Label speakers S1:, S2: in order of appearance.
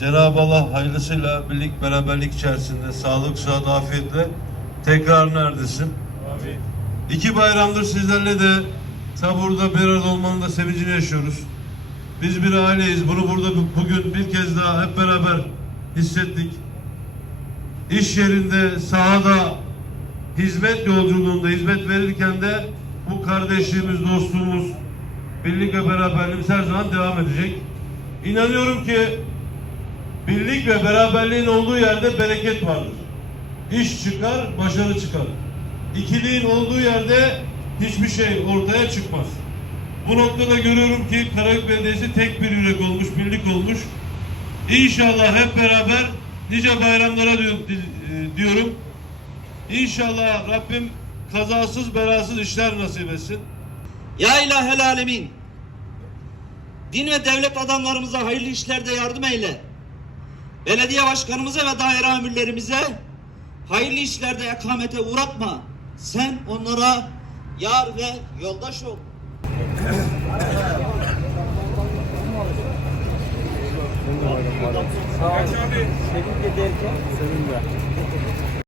S1: Cenab-ı Allah hayırlısıyla birlik beraberlik içerisinde sağlık, sıhhat, afiyetle tekrar neredesin? İki bayramdır sizlerle de taburda bir arada olmanın da sevincini yaşıyoruz. Biz bir aileyiz. Bunu burada bu- bugün bir kez daha hep beraber hissettik. İş yerinde, sahada, hizmet yolculuğunda hizmet verirken de bu kardeşliğimiz, dostluğumuz, birlik ve beraberliğimiz her zaman devam edecek. İnanıyorum ki birlik ve beraberliğin olduğu yerde bereket vardır. İş çıkar, başarı çıkar. İkiliğin olduğu yerde hiçbir şey ortaya çıkmaz. Bu noktada görüyorum ki Karabük Belediyesi tek bir yürek olmuş, birlik olmuş. İnşallah hep beraber nice bayramlara di- diyorum. İnşallah Rabbim kazasız belasız işler nasip etsin.
S2: Ya ilahel alemin. Din ve devlet adamlarımıza hayırlı işlerde yardım eyle. Belediye başkanımıza ve daire amirlerimize hayırlı işlerde ekamete uğratma. Sen onlara yar ve yoldaş ol.
S3: Tebrik ederken seninle.